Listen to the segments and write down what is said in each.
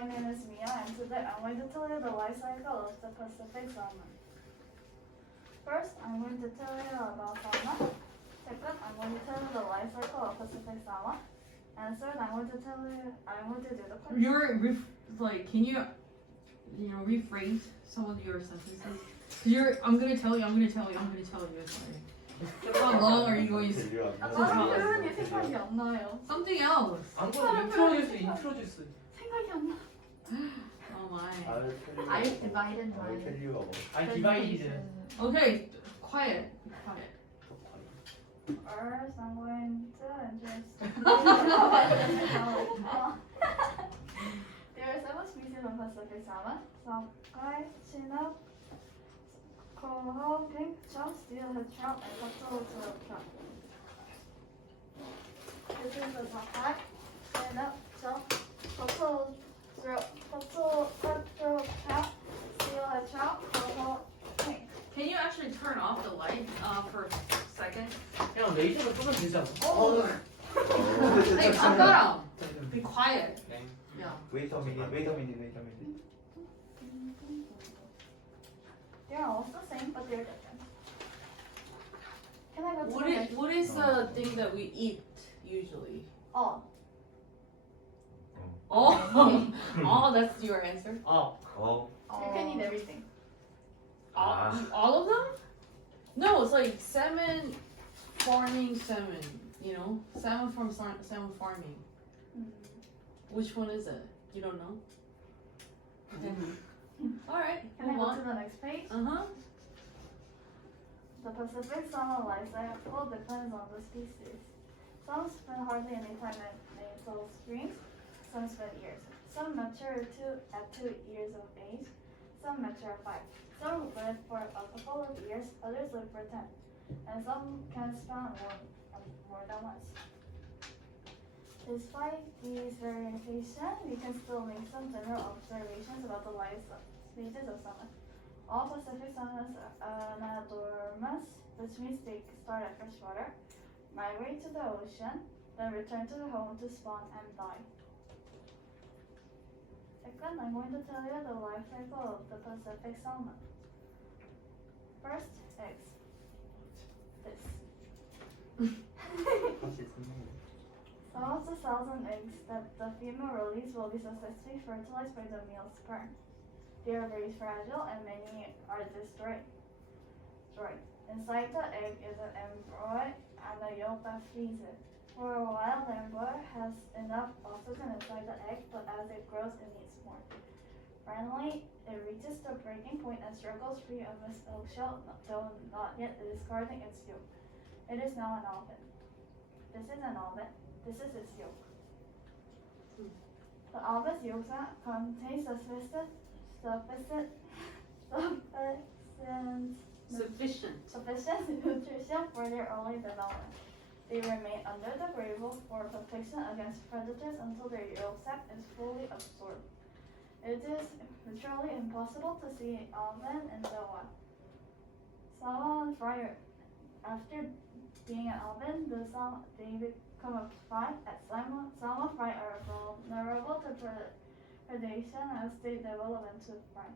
my name is Mia, and today I'm going to tell you the life cycle of the Pacific salmon. First, I'm going to tell you about salmon. Second, I'm going to tell you the life cycle of Pacific salmon. And third, I'm going to do the question. Can you rephrase some of your sentences? Cause I'm gonna tell you. It's like, how long are you going to talk? 표현이 생각이 안 나요. Something else. 아무거나 인트로듀스. 생각이 안 나. Oh my. I divided my I divided. Okay, quiet. First, I'm going to introduce. There are 7 species of Pacific salmon: sockeye, chinook, coho, pink trout, steelhead trout, and cutthroat trout. This is the sockeye, chinook, trout, cutthroat trout, steelhead trout, coho, pink. Can you actually turn off the light for a second? 그냥 레이저로 끄면 되잖아. Hey, 아까랑 be quiet. Yeah. Wait a minute. They're all the same, but they're different. Can I go to the next? What is the thing that we eat usually? Oh, Oh, that's your answer. you can eat everything. All of them? No, it's like salmon farming salmon. You know, salmon from salmon farming. Which one is it? You don't know? All right. Can I Move go on. to the next page? The Pacific salmon life cycle depends on the species. Some spend hardly any time in nasal streams. Some spend years. Some mature at 2 years of age. Some mature at 5. Some live for a couple of years. Others live for 10. And some can span more than once. Despite these variations, we can still make some general observations about the life stages of salmon. All Pacific salmon are anadromous, which means they start at freshwater, migrate to the ocean, then return to the home to spawn and die. Second, I'm going to tell you the life cycle of the Pacific salmon. First, eggs. This. Some of the cells and eggs that the female releases will be successfully fertilized by the male sperm. They are very fragile and many are destroyed. Inside the egg is an embryo and a yolk that feeds it. For a while, the embryo has enough oxygen inside the egg, but as it grows, it needs more. Finally, it reaches the breaking point and struggles free of its egg shell, though not yet discarding its yolk. It is now an alvin. This is an alvin. This is its yolk. The alvin's yolk contains sufficient nutrition for their early development. They remain under the gravel for protection against predators until their yolk sac is fully absorbed. It is literally impossible to see alvin in the wild. Salmon fry, after being an alvin, they become a fry. Salmon fry are vulnerable to predation as they develop into fry.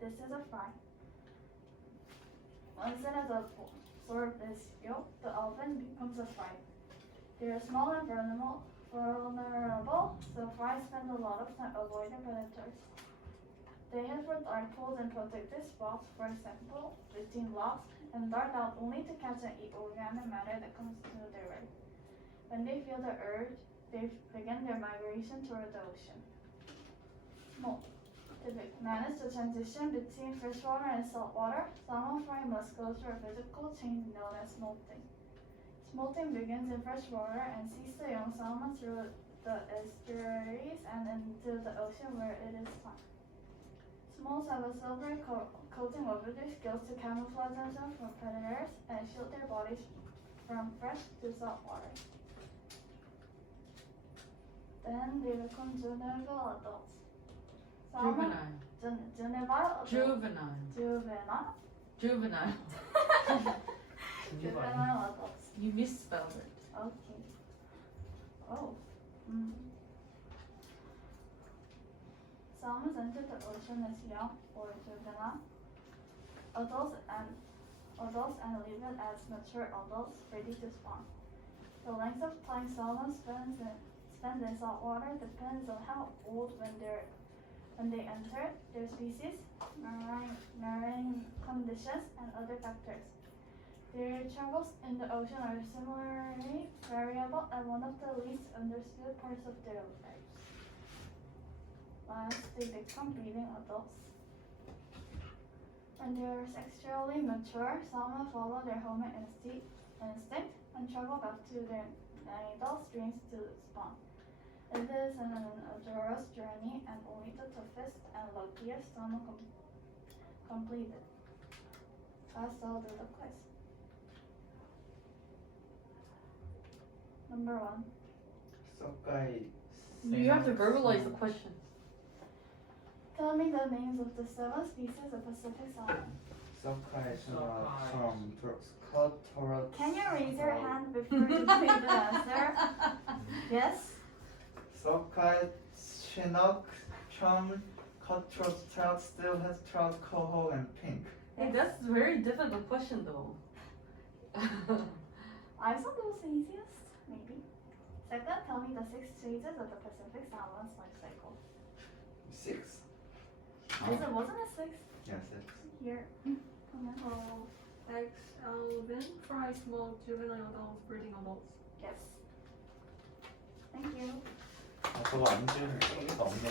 This is a fry. Once it has absorbed its yolk, the alvin becomes a fry. They are small and vulnerable, so fries spend a lot of time avoiding predators. They head for dark pools and protected spots, for example, between logs, and dart out only to catch and eat organic matter that comes to their way. When they feel the urge, they begin their migration toward the ocean. Molt. To manage the transition between freshwater and saltwater, salmon fry must go through a physical change known as smolting. Smolting begins in freshwater and sees the young salmon through the estuaries and into the ocean where it is spawned. Smolts have a silvery coating over their scales to camouflage themselves from predators and shield their bodies from fresh to salt water. Then they become juvenile adults. Salmon, juvenile adults. You misspelled it. Okay. Oh. salmon enter the ocean as young or juvenile adults and leave it as mature adults ready to spawn. The length of time salmon spend in salt water depends on how old when they enter their species, marine conditions, and other factors. Their travels in the ocean are similarly variable and one of the least understood parts of their lives. Last, they become breeding adults. When they are sexually mature, salmon follow their homing instinct and travel back to their natal streams to spawn. It is an arduous journey and only the toughest and luckiest salmon complete it. Let's all do the quiz. Number 1. Sockeye. You have to verbalize the question. Tell me the names of the 7 species of Pacific salmon. Sockeye, Sockeye. cutthroat. Can you raise your hand before you say the answer? Yes? Sockeye, chinook, chum, cutthroat, trout, steelhead, trout, coho, and pink. Hey, that's a very difficult question though. I thought it was the easiest. Maybe. Second, tell me the 6 stages of the Pacific salmon's life cycle. 6? Wasn't it 6? Yes, 6. Here. Come on. Oh, eggs, alvin, fry, small, juvenile adults, breeding adults. Yes. Thank you. 저거 안 지우면 이게 없네.